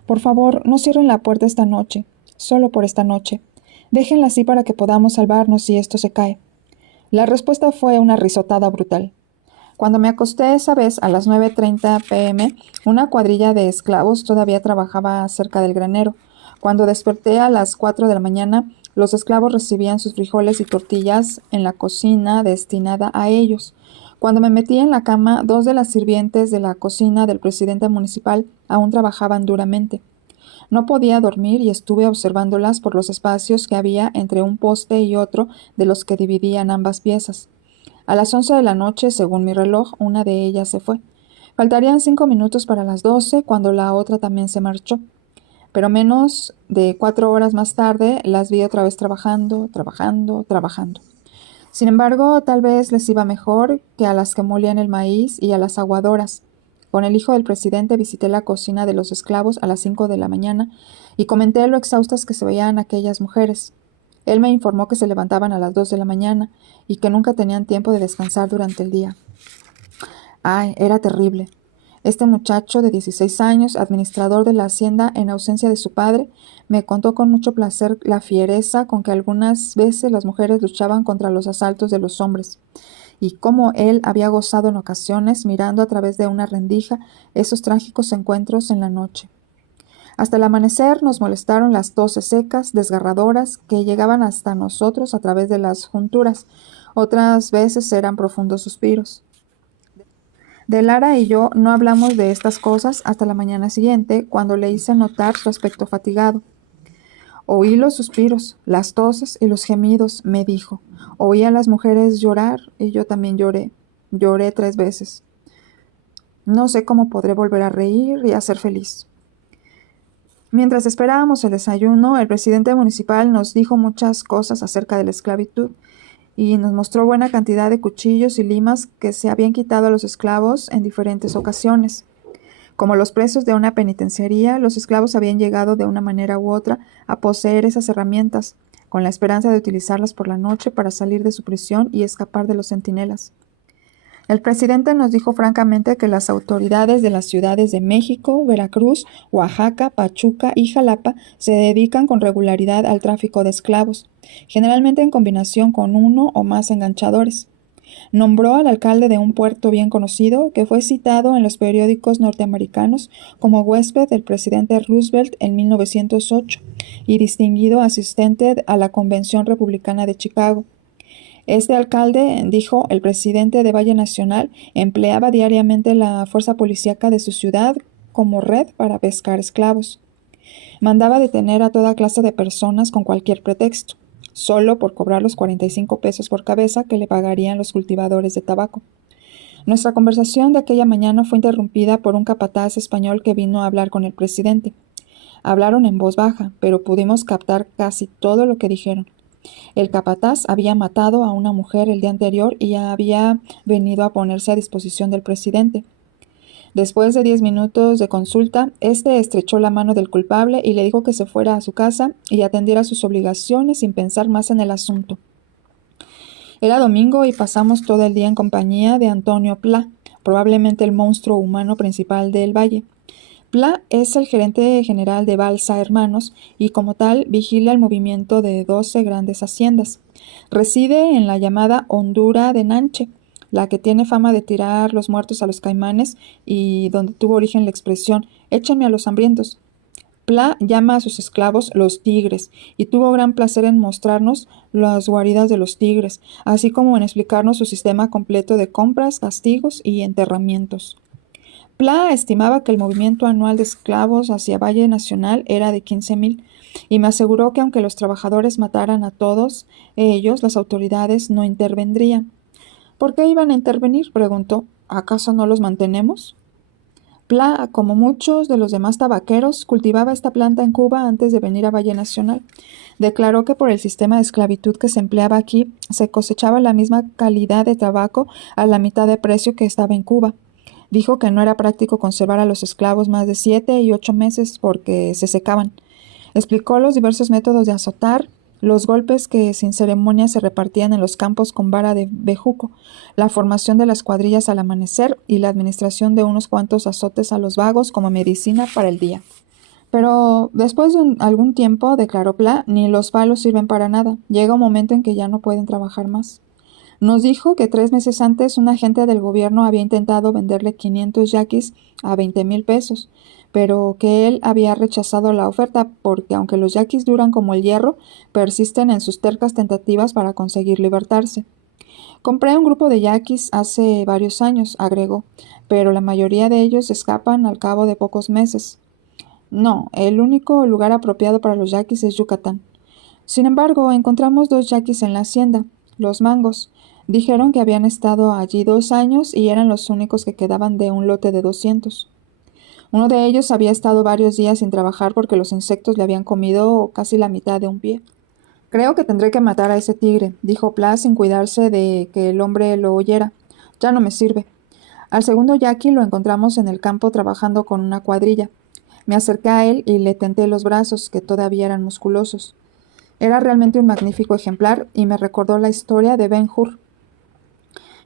Por favor, no cierren la puerta esta noche, solo por esta noche. Déjenla así para que podamos salvarnos si esto se cae. La respuesta fue una risotada brutal. Cuando me acosté esa vez a las 9:30 p.m., una cuadrilla de esclavos todavía trabajaba cerca del granero. Cuando desperté a las 4 de la mañana, los esclavos recibían sus frijoles y tortillas en la cocina destinada a ellos. Cuando me metí en la cama, 2 de las sirvientes de la cocina del presidente municipal aún trabajaban duramente. No podía dormir y estuve observándolas por los espacios que había entre un poste y otro de los que dividían ambas piezas. A las 11 de la noche, según mi reloj, una de ellas se fue. Faltarían 5 minutos para las 12 cuando la otra también se marchó. Pero menos de 4 horas más tarde las vi otra vez trabajando. Sin embargo, tal vez les iba mejor que a las que molían el maíz y a las aguadoras. Con el hijo del presidente visité la cocina de los esclavos a las 5 de la mañana y comenté lo exhaustas que se veían aquellas mujeres. Él me informó que se levantaban a las 2 de la mañana y que nunca tenían tiempo de descansar durante el día. Ay, era terrible. Este muchacho de 16 años, administrador de la hacienda en ausencia de su padre, me contó con mucho placer la fiereza con que algunas veces las mujeres luchaban contra los asaltos de los hombres, y cómo él había gozado en ocasiones mirando a través de una rendija esos trágicos encuentros en la noche. Hasta el amanecer nos molestaron las toses secas, desgarradoras, que llegaban hasta nosotros a través de las junturas. Otras veces eran profundos suspiros. De Lara y yo no hablamos de estas cosas hasta la mañana siguiente, cuando le hice notar su aspecto fatigado. Oí los suspiros, las toses y los gemidos, me dijo. Oí a las mujeres llorar y yo también lloré. Lloré 3 veces. No sé cómo podré volver a reír y a ser feliz. Mientras esperábamos el desayuno, el presidente municipal nos dijo muchas cosas acerca de la esclavitud y nos mostró buena cantidad de cuchillos y limas que se habían quitado a los esclavos en diferentes ocasiones. Como los presos de una penitenciaría, los esclavos habían llegado de una manera u otra a poseer esas herramientas, con la esperanza de utilizarlas por la noche para salir de su prisión y escapar de los centinelas. El presidente nos dijo francamente que las autoridades de las ciudades de México, Veracruz, Oaxaca, Pachuca y Jalapa se dedican con regularidad al tráfico de esclavos, generalmente en combinación con uno o más enganchadores. Nombró al alcalde de un puerto bien conocido, que fue citado en los periódicos norteamericanos como huésped del presidente Roosevelt en 1908 y distinguido asistente a la Convención Republicana de Chicago. Este alcalde, dijo el presidente de Valle Nacional, empleaba diariamente la fuerza policíaca de su ciudad como red para pescar esclavos. Mandaba detener a toda clase de personas con cualquier pretexto, solo por cobrar los 45 pesos por cabeza que le pagarían los cultivadores de tabaco. Nuestra conversación de aquella mañana fue interrumpida por un capataz español que vino a hablar con el presidente. Hablaron en voz baja, pero pudimos captar casi todo lo que dijeron. El capataz había matado a una mujer el día anterior y había venido a ponerse a disposición del presidente. Después de 10 minutos de consulta, este estrechó la mano del culpable y le dijo que se fuera a su casa y atendiera sus obligaciones sin pensar más en el asunto. Era domingo y pasamos todo el día en compañía de Antonio Pla, probablemente el monstruo humano principal del valle. Pla es el gerente general de Balsa Hermanos y como tal vigila el movimiento de 12 grandes haciendas. Reside en la llamada Hondura de Nanche, la que tiene fama de tirar los muertos a los caimanes y donde tuvo origen la expresión «échenme a los hambrientos». Pla llama a sus esclavos los tigres y tuvo gran placer en mostrarnos las guaridas de los tigres, así como en explicarnos su sistema completo de compras, castigos y enterramientos. Pla estimaba que el movimiento anual de esclavos hacia Valle Nacional era de 15,000 y me aseguró que aunque los trabajadores mataran a todos ellos, las autoridades no intervendrían. ¿Por qué iban a intervenir?, preguntó. ¿Acaso no los mantenemos? Pla, como muchos de los demás tabaqueros, cultivaba esta planta en Cuba antes de venir a Valle Nacional. Declaró que por el sistema de esclavitud que se empleaba aquí, se cosechaba la misma calidad de tabaco a la mitad de precio que estaba en Cuba. Dijo que no era práctico conservar a los esclavos más de 7 y 8 meses porque se secaban. Explicó los diversos métodos de azotar, los golpes que sin ceremonia se repartían en los campos con vara de bejuco, la formación de las cuadrillas al amanecer y la administración de unos cuantos azotes a los vagos como medicina para el día. Pero después de algún tiempo, declaró Pla, ni los palos sirven para nada. Llega un momento en que ya no pueden trabajar más. Nos dijo que 3 meses antes un agente del gobierno había intentado venderle 500 yaquis a 20,000 pesos, pero que él había rechazado la oferta porque aunque los yaquis duran como el hierro, persisten en sus tercas tentativas para conseguir libertarse. Compré un grupo de yaquis hace varios años, agregó, pero la mayoría de ellos escapan al cabo de pocos meses. No, el único lugar apropiado para los yaquis es Yucatán. Sin embargo, encontramos 2 yaquis en la hacienda, los Mangos. Dijeron que habían estado allí 2 años y eran los únicos que quedaban de un lote de 200. Uno de ellos había estado varios días sin trabajar porque los insectos le habían comido casi la mitad de un pie. Creo que tendré que matar a ese tigre, dijo Pla sin cuidarse de que el hombre lo oyera. Ya no me sirve. Al segundo yaqui lo encontramos en el campo trabajando con una cuadrilla. Me acerqué a él y le tenté los brazos, que todavía eran musculosos. Era realmente un magnífico ejemplar y me recordó la historia de Ben-Hur.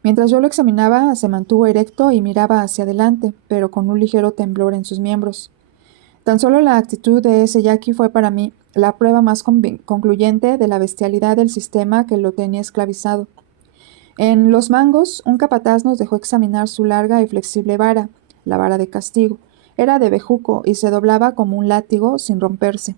Mientras yo lo examinaba, se mantuvo erecto y miraba hacia adelante, pero con un ligero temblor en sus miembros. Tan solo la actitud de ese yaqui fue para mí la prueba más concluyente de la bestialidad del sistema que lo tenía esclavizado. En Los Mangos, un capataz nos dejó examinar su larga y flexible vara, la vara de castigo. Era de bejuco y se doblaba como un látigo sin romperse.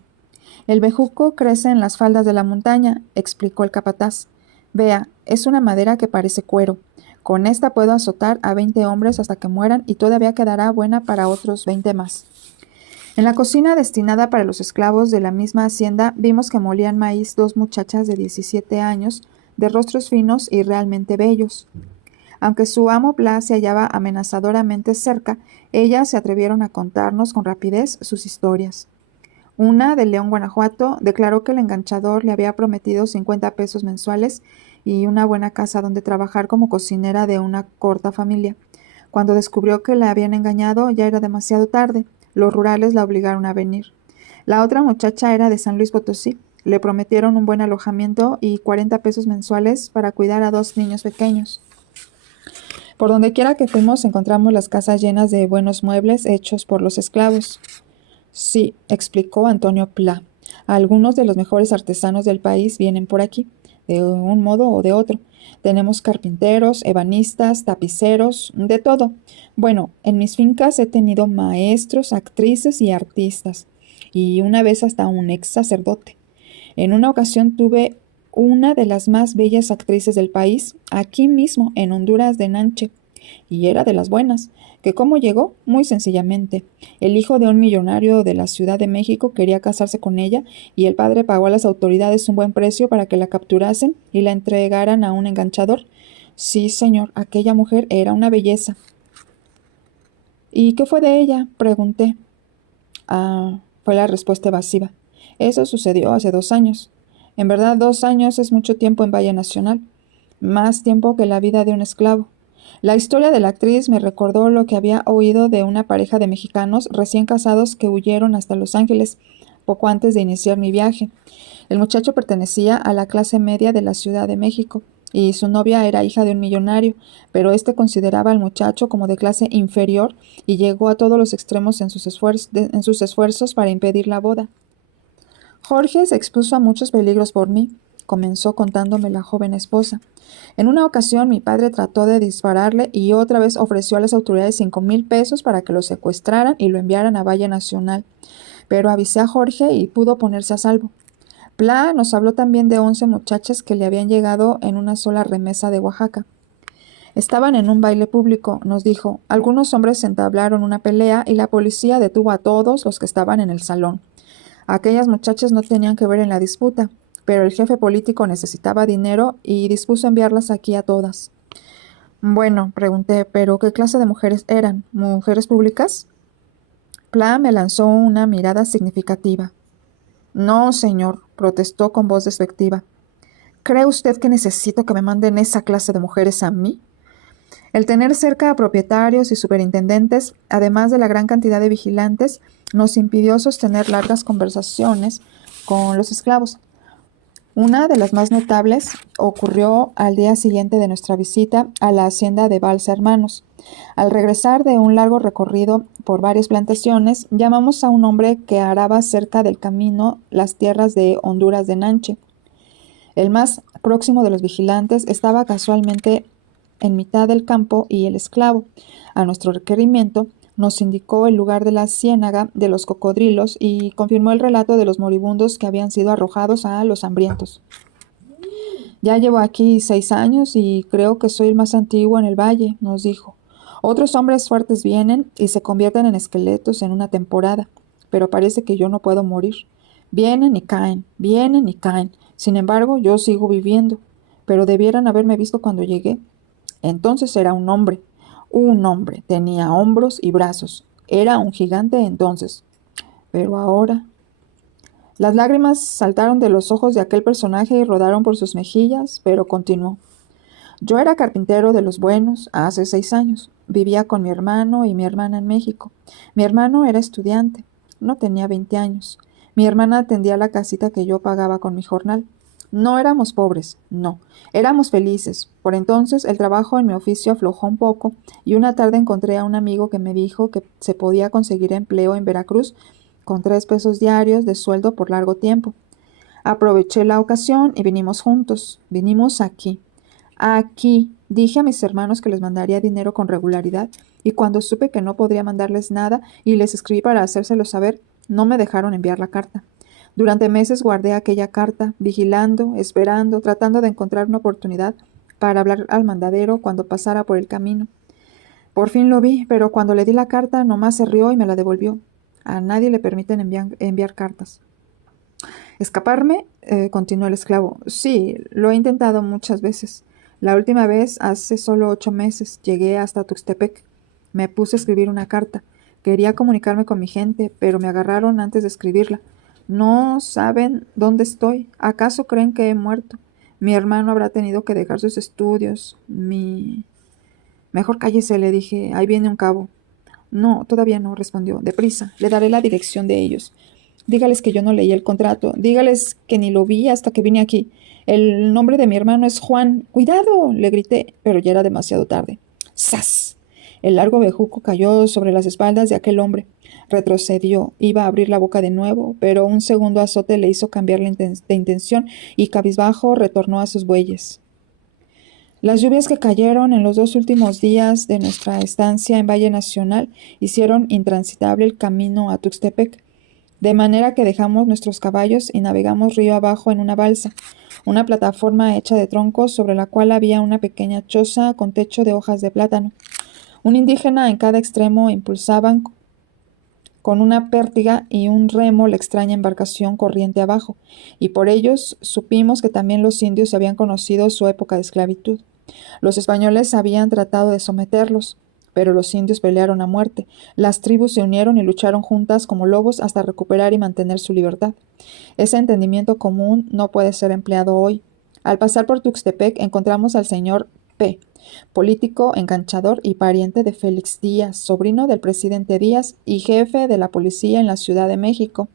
El bejuco crece en las faldas de la montaña, explicó el capataz. Vea, es una madera que parece cuero. Con esta puedo azotar a 20 hombres hasta que mueran y todavía quedará buena para otros 20 más. En la cocina destinada para los esclavos de la misma hacienda vimos que molían maíz 2 muchachas de 17 años, de rostros finos y realmente bellos. Aunque su amo Pla se hallaba amenazadoramente cerca, ellas se atrevieron a contarnos con rapidez sus historias. Una, de León, Guanajuato, declaró que el enganchador le había prometido 50 pesos mensuales y una buena casa donde trabajar como cocinera de una corta familia. Cuando descubrió que la habían engañado, ya era demasiado tarde. Los rurales la obligaron a venir. La otra muchacha era de San Luis Potosí. Le prometieron un buen alojamiento y 40 pesos mensuales para cuidar a 2 niños pequeños. Por donde quiera que fuimos encontramos las casas llenas de buenos muebles hechos por los esclavos. Sí, explicó Antonio Pla. Algunos de los mejores artesanos del país vienen por aquí, de un modo o de otro. Tenemos carpinteros, ebanistas, tapiceros, de todo. Bueno, en mis fincas he tenido maestros, actrices y artistas, y una vez hasta un ex sacerdote. En una ocasión tuve una de las más bellas actrices del país, aquí mismo, en Honduras de Nanche, y era de las buenas, que cómo llegó, muy sencillamente. El hijo de un millonario de la Ciudad de México quería casarse con ella, y el padre pagó a las autoridades un buen precio para que la capturasen y la entregaran a un enganchador. Sí, señor, aquella mujer era una belleza. ¿Y qué fue de ella?, pregunté. Ah, fue la respuesta evasiva. Eso sucedió hace 2 años. En verdad, 2 años es mucho tiempo en Valle Nacional, más tiempo que la vida de un esclavo. La historia de la actriz me recordó lo que había oído de una pareja de mexicanos recién casados que huyeron hasta Los Ángeles poco antes de iniciar mi viaje. El muchacho pertenecía a la clase media de la Ciudad de México y su novia era hija de un millonario, pero este consideraba al muchacho como de clase inferior y llegó a todos los extremos en sus esfuerzos para impedir la boda. Jorge se expuso a muchos peligros por mí, comenzó contándome la joven esposa. En una ocasión mi padre trató de dispararle y otra vez ofreció a las autoridades 5,000 pesos para que lo secuestraran y lo enviaran a Valle Nacional, pero avisé a Jorge y pudo ponerse a salvo. Pla nos habló también de 11 muchachas que le habían llegado en una sola remesa de Oaxaca. Estaban en un baile público, nos dijo. Algunos hombres entablaron una pelea y la policía detuvo a todos los que estaban en el salón. Aquellas muchachas no tenían que ver en la disputa, pero el jefe político necesitaba dinero y dispuso enviarlas aquí a todas. Bueno, pregunté, ¿pero qué clase de mujeres eran? ¿Mujeres públicas? Pla me lanzó una mirada significativa. No, señor, protestó con voz despectiva. ¿Cree usted que necesito que me manden esa clase de mujeres a mí? El tener cerca a propietarios y superintendentes, además de la gran cantidad de vigilantes, nos impidió sostener largas conversaciones con los esclavos. Una de las más notables ocurrió al día siguiente de nuestra visita a la hacienda de Balsa Hermanos. Al regresar de un largo recorrido por varias plantaciones, llamamos a un hombre que araba cerca del camino las tierras de Honduras de Nanche. El más próximo de los vigilantes estaba casualmente en mitad del campo y el esclavo, a nuestro requerimiento, nos indicó el lugar de la ciénaga de los cocodrilos y confirmó el relato de los moribundos que habían sido arrojados a los hambrientos. Ya llevo aquí 6 años y creo que soy el más antiguo en el valle, nos dijo. Otros hombres fuertes vienen y se convierten en esqueletos en una temporada, pero parece que yo no puedo morir. Vienen y caen, vienen y caen. Sin embargo, yo sigo viviendo, pero debieran haberme visto cuando llegué. Entonces era un hombre, tenía hombros y brazos, era un gigante entonces. Pero ahora... Las lágrimas saltaron de los ojos de aquel personaje y rodaron por sus mejillas, pero continuó. Yo era carpintero de los buenos hace 6 años. Vivía con mi hermano y mi hermana en México. Mi hermano era estudiante, no tenía 20 años. Mi hermana atendía la casita que yo pagaba con mi jornal. No éramos pobres, no, éramos felices. Por entonces el trabajo en mi oficio aflojó un poco y una tarde encontré a un amigo que me dijo que se podía conseguir empleo en Veracruz con 3 pesos diarios de sueldo por largo tiempo. Aproveché la ocasión y vinimos juntos. Vinimos aquí. Aquí. Dije a mis hermanos que les mandaría dinero con regularidad y cuando supe que no podría mandarles nada y les escribí para hacérselo saber, no me dejaron enviar la carta. Durante meses guardé aquella carta, vigilando, esperando, tratando de encontrar una oportunidad para hablar al mandadero cuando pasara por el camino. Por fin lo vi, pero cuando le di la carta nomás se rió y me la devolvió. A nadie le permiten enviar cartas. ¿Escaparme? Continuó el esclavo. Sí, lo he intentado muchas veces. La última vez, hace solo 8 meses, llegué hasta Tuxtepec. Me puse a escribir una carta. Quería comunicarme con mi gente, pero me agarraron antes de escribirla. No saben dónde estoy. ¿Acaso creen que he muerto? Mi hermano habrá tenido que dejar sus estudios. Mejor cállese, le dije. Ahí viene un cabo. No, todavía no, respondió. Deprisa, le daré la dirección de ellos. Dígales que yo no leí el contrato. Dígales que ni lo vi hasta que vine aquí. El nombre de mi hermano es Juan. ¡Cuidado!, le grité, pero ya era demasiado tarde. ¡Zas! El largo bejuco cayó sobre las espaldas de aquel hombre. Retrocedió, iba a abrir la boca de nuevo, pero un segundo azote le hizo cambiar de intención y cabizbajo retornó a sus bueyes. Las lluvias que cayeron en los 2 últimos días de nuestra estancia en Valle Nacional hicieron intransitable el camino a Tuxtepec, de manera que dejamos nuestros caballos y navegamos río abajo en una balsa, una plataforma hecha de troncos sobre la cual había una pequeña choza con techo de hojas de plátano. Un indígena en cada extremo impulsaban con una pértiga y un remo la extraña embarcación corriente abajo, y por ellos supimos que también los indios habían conocido su época de esclavitud. Los españoles habían tratado de someterlos, pero los indios pelearon a muerte. Las tribus se unieron y lucharon juntas como lobos hasta recuperar y mantener su libertad. Ese entendimiento común no puede ser empleado hoy. Al pasar por Tuxtepec encontramos al señor P., político, enganchador y pariente de Félix Díaz, sobrino del presidente Díaz y jefe de la policía en la Ciudad de México.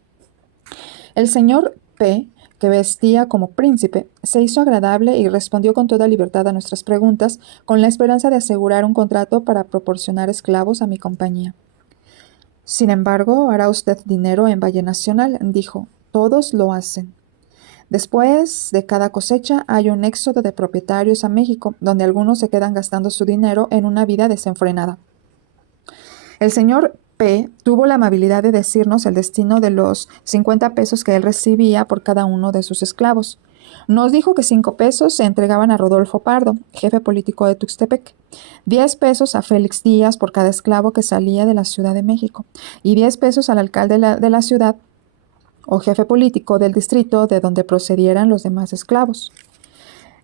El señor P., que vestía como príncipe, se hizo agradable y respondió con toda libertad a nuestras preguntas, con la esperanza de asegurar un contrato para proporcionar esclavos a mi compañía. Sin embargo, hará usted dinero en Valle Nacional, dijo. Todos lo hacen. Después de cada cosecha hay un éxodo de propietarios a México, donde algunos se quedan gastando su dinero en una vida desenfrenada. El señor P. tuvo la amabilidad de decirnos el destino de los 50 pesos que él recibía por cada uno de sus esclavos. Nos dijo que 5 pesos se entregaban a Rodolfo Pardo, jefe político de Tuxtepec, 10 pesos a Félix Díaz por cada esclavo que salía de la Ciudad de México y 10 pesos al alcalde de la ciudad o jefe político del distrito de donde procedieran los demás esclavos.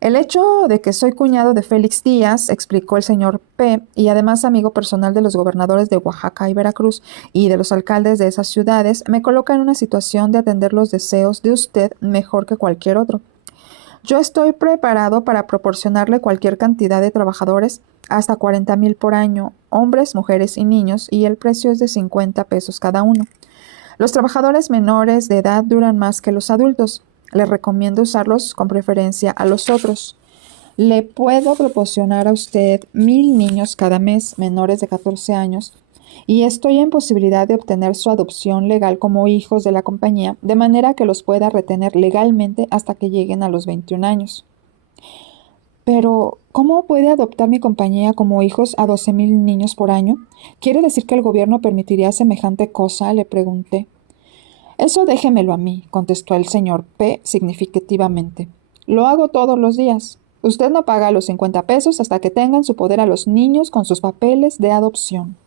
El hecho de que soy cuñado de Félix Díaz, explicó el señor P., y además amigo personal de los gobernadores de Oaxaca y Veracruz y de los alcaldes de esas ciudades, me coloca en una situación de atender los deseos de usted mejor que cualquier otro. Yo estoy preparado para proporcionarle cualquier cantidad de trabajadores, hasta 40,000 por año, hombres, mujeres y niños, y el precio es de 50 pesos cada uno. Los trabajadores menores de edad duran más que los adultos. Les recomiendo usarlos con preferencia a los otros. Le puedo proporcionar a usted 1,000 niños cada mes menores de 14 años y estoy en posibilidad de obtener su adopción legal como hijos de la compañía, de manera que los pueda retener legalmente hasta que lleguen a los 21 años. Pero, ¿cómo puede adoptar mi compañía como hijos a 12,000 niños por año? ¿Quiere decir que el gobierno permitiría semejante cosa?, le pregunté. Eso déjemelo a mí, contestó el señor P. significativamente. Lo hago todos los días. Usted no paga los 50 pesos hasta que tenga en su poder a los niños con sus papeles de adopción.